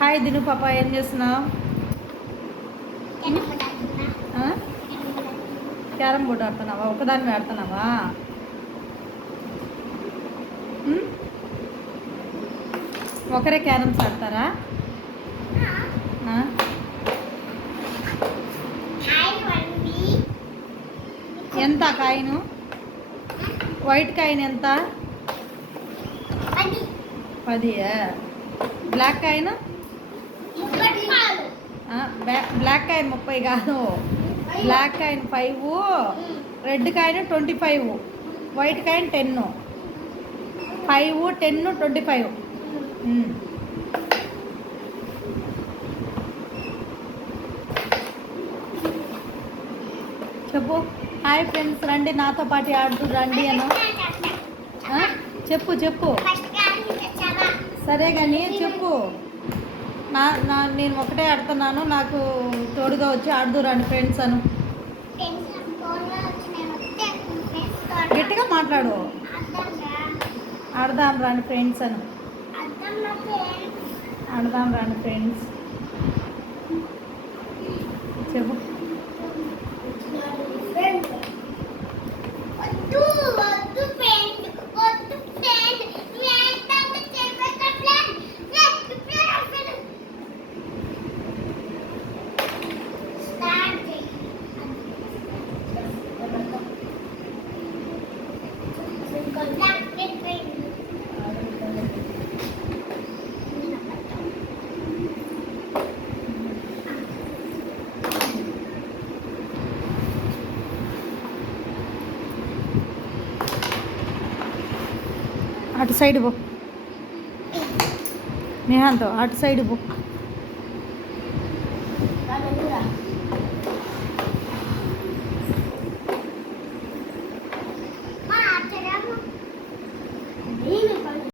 Hi దిను పాప, ఏం చేస్తున్నావు? క్యారమ్ బోర్డు ఆడుతున్నావా? ఒకదాన్ని ఆడుతున్నావా? ఒకరే క్యారమ్స్ ఆడతారా? ఎంత కాయిన్? వైట్ కాయిన్ ఎంత? 10. Black coin? బ్లాక్ కాయిన్ 30 కాదు, black coin 5, red coin 25, white coin 10. 5, 10, 25. చెప్పు. హాయ్ ఫ్రెండ్స్, రండి నాతో పాటు ఆడుతూ రండి అను. చెప్పు చెప్పు. సరే కానీ చెప్పు. నేను ఒకటే ఆడుతున్నాను, నాకు తోడుగా వచ్చి ఆడుతూ రండి ఫ్రెండ్స్ అను. గట్టిగా మాట్లాడు. ఆడదాం రండి ఫ్రెండ్స్ అను. ఆడదాం రండి ఫ్రెండ్స్. చెప్పు. అటు సైడ్ పో, నేహాంతో అటు సైడ్ పో.